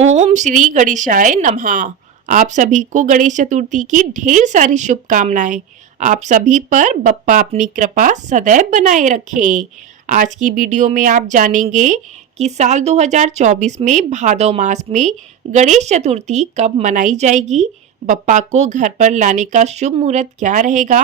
ओम श्री गणेशाय नमः। आप सभी को गणेश चतुर्थी की ढेर सारी शुभकामनाएं। आप सभी पर बप्पा अपनी कृपा सदैव बनाए रखें। आज की वीडियो में आप जानेंगे कि साल 2024 में भादव मास में गणेश चतुर्थी कब मनाई जाएगी, बप्पा को घर पर लाने का शुभ मुहूर्त क्या रहेगा,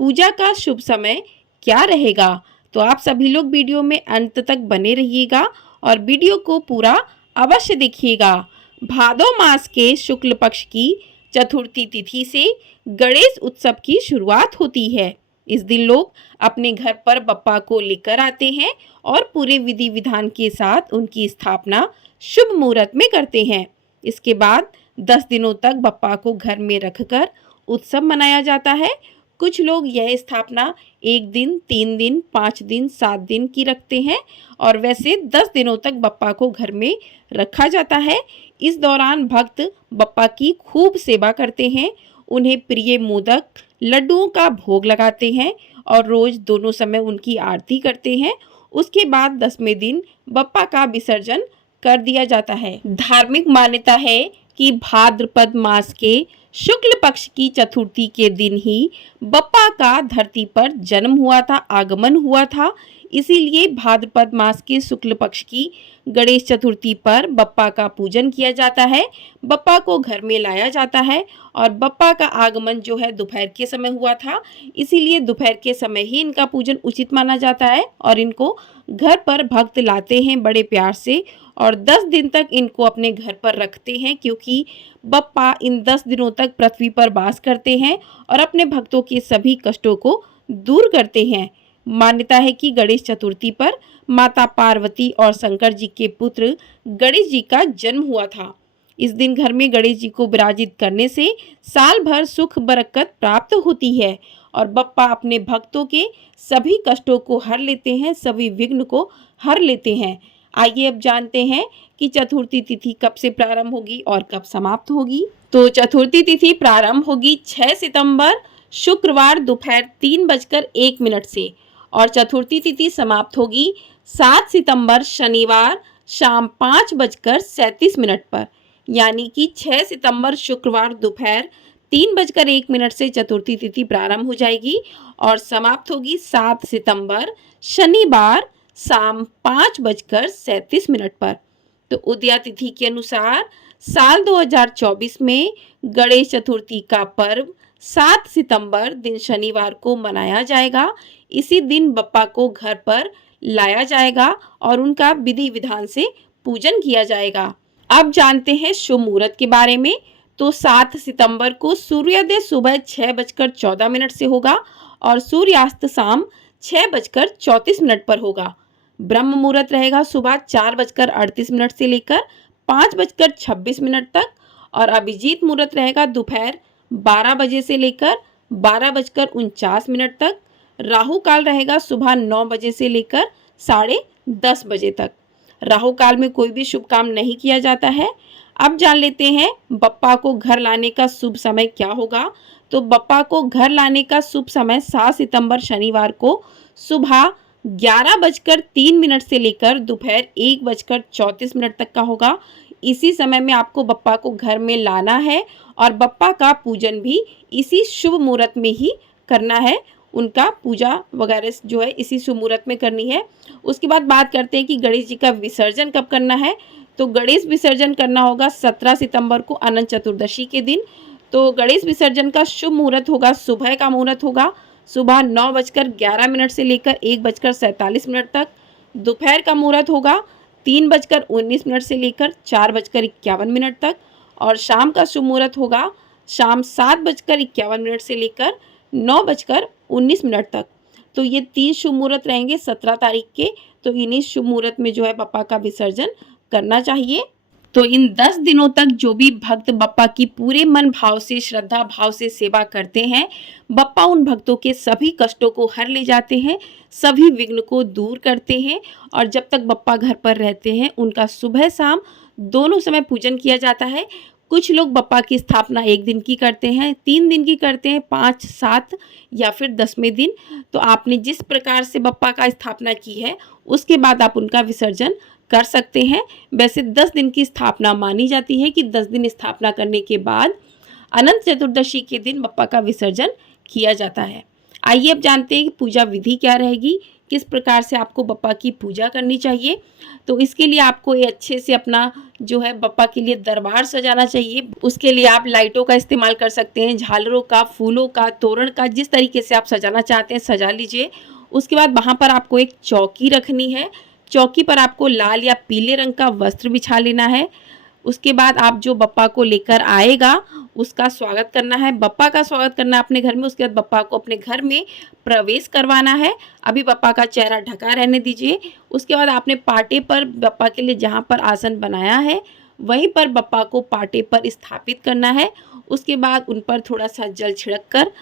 पूजा का शुभ समय क्या रहेगा। तो आप सभी लोग वीडियो में अंत तक बने रहिएगा और वीडियो को पूरा अवश्य देखिएगा। भादव मास के शुक्ल पक्ष की चतुर्थी तिथि से गणेश उत्सव की शुरुआत होती है। इस दिन लोग अपने घर पर बप्पा को लेकर आते हैं और पूरे विधि विधान के साथ उनकी स्थापना शुभ मुहूर्त में करते हैं। इसके बाद 10 दिनों तक बप्पा को घर में रखकर उत्सव मनाया जाता है। कुछ लोग यह स्थापना 1 दिन, 3 दिन, 5 दिन, 7 दिन की रखते हैं और वैसे 10 दिनों तक बप्पा को घर में रखा जाता है। इस दौरान भक्त बप्पा की खूब सेवा करते हैं, उन्हें प्रिय मोदक, लड्डुओं का भोग लगाते हैं और रोज दोनों समय उनकी आरती करते हैं। उसके बाद 10वें दिन बप्पा का विसर्जन कर दिया जाता है। धार्मिक मान्यता है कि भाद्रपद मास के शुक्ल पक्ष की चतुर्थी के दिन ही बप्पा का धरती पर जन्म हुआ था, आगमन हुआ था। इसीलिए भाद्रपद मास के शुक्ल पक्ष की गणेश चतुर्थी पर बप्पा का पूजन किया जाता है, बप्पा को घर में लाया जाता है और बप्पा का आगमन जो है दोपहर के समय हुआ था, इसीलिए दोपहर के समय ही इनका पूजन उचित माना जाता है और इनको घर पर भक्त लाते हैं बड़े प्यार से और 10 दिन तक इनको अपने घर पर रखते हैं, क्योंकि बप्पा इन 10 दिनों तक पृथ्वी पर वास करते हैं और अपने भक्तों के सभी कष्टों को दूर करते हैं। मान्यता है कि गणेश चतुर्थी पर माता पार्वती और शंकर जी के पुत्र गणेश जी का जन्म हुआ था। इस दिन घर में गणेश जी को विराजित करने से साल भर सुख बरकत प्राप्त होती है और बप्पा अपने भक्तों के सभी कष्टों को हर लेते हैं, सभी विघ्न को हर लेते हैं। आइए अब जानते हैं कि चतुर्थी तिथि कब से प्रारंभ होगी और कब समाप्त होगी। तो चतुर्थी तिथि प्रारंभ होगी 6 सितंबर शुक्रवार दोपहर 3:01 से और चतुर्थी तिथि समाप्त होगी 7 सितंबर शनिवार शाम 5:37 पर। यानी कि 6 सितंबर शुक्रवार दोपहर 3:01 से चतुर्थी तिथि प्रारंभ हो जाएगी और समाप्त होगी 7 सितंबर शनिवार शाम 5:37 पर। तो उदया तिथि के अनुसार साल 2024 में गणेश चतुर्थी का पर्व 7 सितंबर दिन शनिवार को मनाया जाएगा। इसी दिन बप्पा को घर पर लाया जाएगा और उनका विधि विधान से पूजन किया जाएगा। अब जानते हैं शुभ मुहूर्त के बारे में। तो 7 सितंबर को सूर्योदय सुबह 6:14 से होगा और सूर्यास्त शाम 6:34 पर होगा। ब्रह्म मुहूर्त रहेगा सुबह 4:38 से लेकर 5:26 तक और अभिजीत मुहूर्त रहेगा दोपहर 12 बजे से लेकर 12:49 तक। राहु काल रहेगा सुबह 9 बजे से लेकर 10:30 बजे तक। राहु काल में कोई भी शुभ काम नहीं किया जाता है। अब जान लेते हैं बप्पा को घर लाने का शुभ समय क्या होगा। तो बप्पा को घर लाने का शुभ समय 7 सितंबर शनिवार को सुबह 11:03 से लेकर दोपहर 1:34 तक का होगा। इसी समय में आपको बप्पा को घर में लाना है और बप्पा का पूजन भी इसी शुभ मुहूर्त में ही करना है। उनका पूजा वगैरह जो है इसी शुभ मुहूर्त में करनी है। उसके बाद बात करते हैं कि गणेश जी का विसर्जन कब करना है। तो गणेश विसर्जन करना होगा 17 सितंबर को अनंत चतुर्दशी के दिन। तो गणेश विसर्जन का शुभ मुहूर्त होगा, सुबह का मुहूर्त होगा सुबह 9:11 से लेकर 1:47 तक। दोपहर का मुहूर्त होगा 3:19 से लेकर 4:51 तक और शाम का शुभ मुहूर्त होगा शाम 7:51 से लेकर 9:19 तक। तो ये 3 शुभ मुहूर्त रहेंगे 17 तारीख के। तो इन्हीं शुभ मुहूर्त में जो है बप्पा का विसर्जन करना चाहिए। तो इन 10 दिनों तक जो भी भक्त बप्पा की पूरे मन भाव से, श्रद्धा भाव से सेवा करते हैं, बप्पा उन भक्तों के सभी कष्टों को हर ले जाते हैं, सभी विघ्न को दूर करते हैं और जब तक बप्पा घर पर रहते हैं उनका सुबह शाम दोनों समय पूजन किया जाता है। कुछ लोग बप्पा की स्थापना 1 दिन की करते हैं, 3 दिन की करते हैं, 5, 7 या फिर 10वें दिन। तो आपने जिस प्रकार से बप्पा का स्थापना की है उसके बाद आप उनका विसर्जन कर सकते हैं। वैसे 10 दिन की स्थापना मानी जाती है कि 10 दिन स्थापना करने के बाद अनंत चतुर्दशी के दिन बप्पा का विसर्जन किया जाता है। आइए अब जानते हैं कि पूजा विधि क्या रहेगी, किस प्रकार से आपको बप्पा की पूजा करनी चाहिए। तो इसके लिए आपको ये अच्छे से अपना जो है बप्पा के लिए दरबार सजाना चाहिए। उसके लिए आप लाइटों का इस्तेमाल कर सकते हैं, झालरों का, फूलों का, तोरण का, जिस तरीके से आप सजाना चाहते हैं सजा लीजिए। उसके बाद वहाँ पर आपको एक चौकी रखनी है। चौकी पर आपको लाल या पीले रंग का वस्त्र बिछा लेना है। उसके बाद आप जो बप्पा को लेकर आएगा उसका स्वागत करना है, बप्पा का स्वागत करना है अपने घर में। उसके बाद बप्पा को अपने घर में प्रवेश करवाना है। अभी बप्पा का चेहरा ढका रहने दीजिए। उसके बाद आपने पाटे पर बप्पा के लिए जहाँ पर आसन बनाया है वहीं पर बप्पा को पाटे पर स्थापित करना है। उसके बाद उन पर थोड़ा सा जल छिड़क कर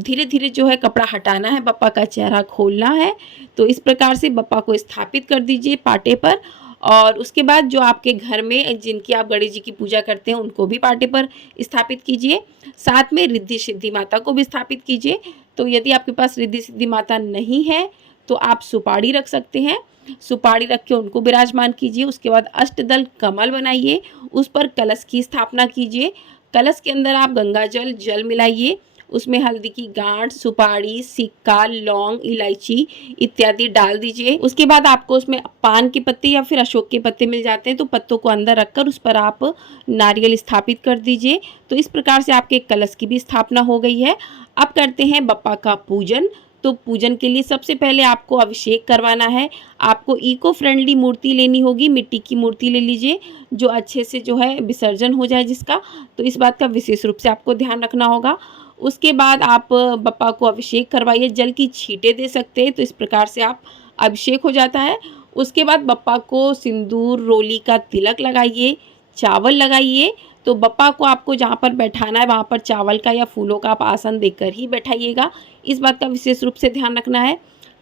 धीरे धीरे जो है कपड़ा हटाना है, बप्पा का चेहरा खोलना है। तो इस प्रकार से बप्पा को स्थापित कर दीजिए पाटे पर। और उसके बाद जो आपके घर में जिनकी आप गणेश जी की पूजा करते हैं उनको भी पाटे पर स्थापित कीजिए। साथ में रिद्धि सिद्धि माता को भी स्थापित कीजिए। तो यदि आपके पास रिद्धि सिद्धि माता नहीं है तो आप सुपारी रख सकते हैं, सुपारी रख के उनको विराजमान कीजिए। उसके बाद अष्टदल कमल बनाइए, उस पर कलश की स्थापना कीजिए। कलश के अंदर आप गंगा जल मिलाइए, उसमें हल्दी की गांठ, सुपारी, सिक्का, लौंग, इलायची इत्यादि डाल दीजिए। उसके बाद आपको उसमें पान के पत्ते या फिर अशोक के पत्ते मिल जाते हैं, तो पत्तों को अंदर रखकर उस पर आप नारियल स्थापित कर दीजिए। तो इस प्रकार से आपके कलश की भी स्थापना हो गई है। अब करते हैं बप्पा का पूजन। तो पूजन के लिए सबसे पहले आपको अभिषेक करवाना है। आपको इको फ्रेंडली मूर्ति लेनी होगी, मिट्टी की मूर्ति ले लीजिए जो अच्छे से जो है विसर्जन हो जाए जिसका। तो इस बात का विशेष रूप से आपको ध्यान रखना होगा। उसके बाद आप बप्पा को अभिषेक करवाइए, जल की छींटे दे सकते हैं। तो इस प्रकार से आप अभिषेक हो जाता है। उसके बाद बप्पा को सिंदूर रोली का तिलक लगाइए, चावल लगाइए। तो बप्पा को आपको जहाँ पर बैठाना है वहाँ पर चावल का या फूलों का आप आसन देकर ही बैठाइएगा, इस बात का विशेष रूप से ध्यान रखना है।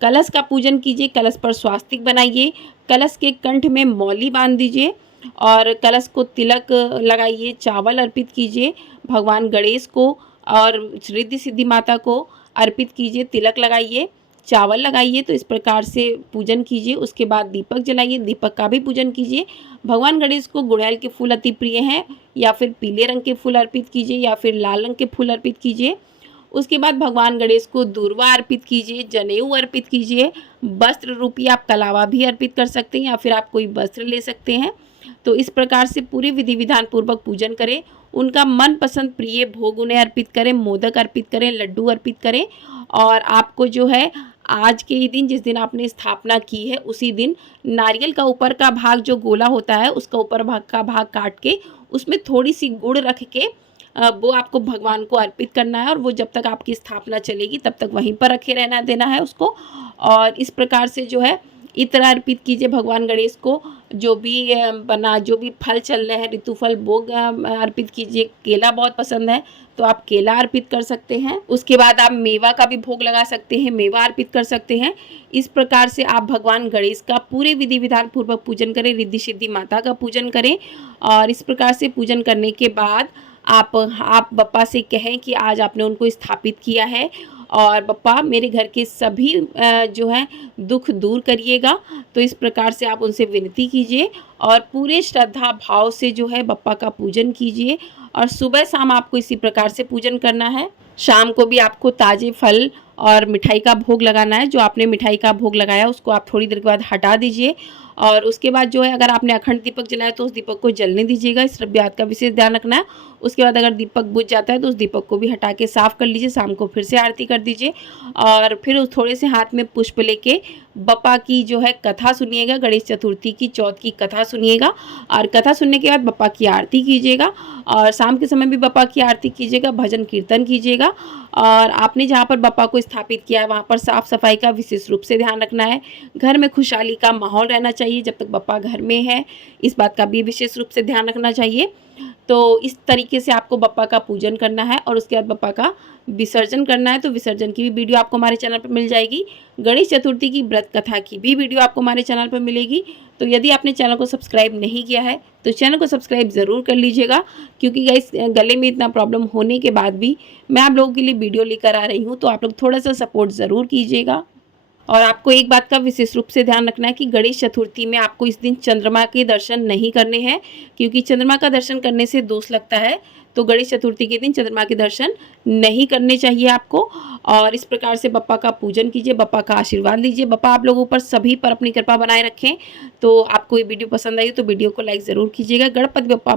कलश का पूजन कीजिए, कलश पर स्वास्तिक बनाइए, कलश के कंठ में मौली बांध दीजिए और कलश को तिलक लगाइए, चावल अर्पित कीजिए भगवान गणेश को और रिद्धि सिद्धि माता को अर्पित कीजिए, तिलक लगाइए, चावल लगाइए। तो इस प्रकार से पूजन कीजिए। उसके बाद दीपक जलाइए, दीपक का भी पूजन कीजिए। भगवान गणेश को गुड़हल के फूल अति प्रिय हैं, या फिर पीले रंग के फूल अर्पित कीजिए या फिर लाल रंग के फूल अर्पित कीजिए। उसके बाद भगवान गणेश को दूर्वा अर्पित कीजिए, जनेऊ अर्पित कीजिए, वस्त्र रूपी आप कलावा भी अर्पित कर सकते हैं या फिर आप कोई वस्त्र ले सकते हैं। तो इस प्रकार से पूरी विधि विधान पूर्वक पूजन करें। उनका मनपसंद प्रिय भोग उन्हें अर्पित करें, मोदक अर्पित करें, लड्डू अर्पित करें। और आपको जो है आज के ही दिन, जिस दिन आपने स्थापना की है उसी दिन नारियल का ऊपर का भाग जो गोला होता है उसका ऊपर भाग का भाग काट के उसमें थोड़ी सी गुड़ रख के वो आपको भगवान को अर्पित करना है। और वो जब तक आपकी स्थापना चलेगी तब तक वहीं पर रखे रहना देना है उसको। और इस प्रकार से जो है इत्र अर्पित कीजिए भगवान गणेश को। जो भी जो भी फल चल रहे हैं ऋतु फल वो अर्पित कीजिए। केला बहुत पसंद है तो आप केला अर्पित कर सकते हैं। उसके बाद आप मेवा का भी भोग लगा सकते हैं, मेवा अर्पित कर सकते हैं। इस प्रकार से आप भगवान गणेश का पूरे विधि विधान पूर्वक पूजन करें, रिद्धि सिद्धि माता का पूजन करें। और इस प्रकार से पूजन करने के बाद आप बप्पा से कहें कि आज आपने उनको स्थापित किया है और बप्पा मेरे घर के सभी जो है दुख दूर करिएगा। तो इस प्रकार से आप उनसे विनती कीजिए और पूरे श्रद्धा भाव से जो है बप्पा का पूजन कीजिए। और सुबह शाम आपको इसी प्रकार से पूजन करना है। शाम को भी आपको ताज़े फल और मिठाई का भोग लगाना है। जो आपने मिठाई का भोग लगाया उसको आप थोड़ी देर के बाद हटा दीजिए। और उसके बाद जो है अगर आपने अखंड दीपक जलाया तो उस दीपक को जलने दीजिएगा, इस बात का विशेष ध्यान रखना है। उसके बाद अगर दीपक बुझ जाता है तो उस दीपक को भी हटा के साफ़ कर लीजिए। शाम को फिर से आरती कर दीजिए और फिर उस थोड़े से हाथ में पुष्प लेके बप्पा की जो है कथा सुनिएगा, गणेश चतुर्थी की चौथ की कथा सुनिएगा। और कथा सुनने के बाद बप्पा की आरती कीजिएगा और शाम के समय भी बप्पा की आरती कीजिएगा, भजन कीर्तन कीजिएगा। और आपने जहाँ पर बप्पा को स्थापित किया है वहाँ पर साफ़ सफाई का विशेष रूप से ध्यान रखना है। घर में खुशहाली का माहौल रहना चाहिए जब तक बप्पा घर में है, इस बात का भी विशेष रूप से ध्यान रखना चाहिए। तो इस तरीके से आपको बप्पा का पूजन करना है और उसके बाद बप्पा का विसर्जन करना है। तो विसर्जन की भी वीडियो आपको हमारे चैनल पर मिल जाएगी। गणेश चतुर्थी की व्रत कथा की भी वीडियो आपको हमारे चैनल पर मिलेगी। तो यदि आपने चैनल को सब्सक्राइब नहीं किया है तो चैनल को सब्सक्राइब ज़रूर कर लीजिएगा, क्योंकि गाइस गले में इतना प्रॉब्लम होने के बाद भी मैं आप लोगों के लिए वीडियो लेकर आ रही हूँ, तो आप लोग थोड़ा सा सपोर्ट ज़रूर कीजिएगा। और आपको एक बात का विशेष रूप से ध्यान रखना है कि गणेश चतुर्थी में आपको इस दिन चंद्रमा के दर्शन नहीं करने हैं, क्योंकि चंद्रमा का दर्शन करने से दोष लगता है। तो गणेश चतुर्थी के दिन चंद्रमा के दर्शन नहीं करने चाहिए आपको। और इस प्रकार से बप्पा का पूजन कीजिए, बप्पा का आशीर्वाद लीजिए। बप्पा आप लोगों पर सभी पर अपनी कृपा बनाए रखें। तो आपको ये वीडियो पसंद आई तो वीडियो को लाइक ज़रूर कीजिएगा। गणपति बप्पा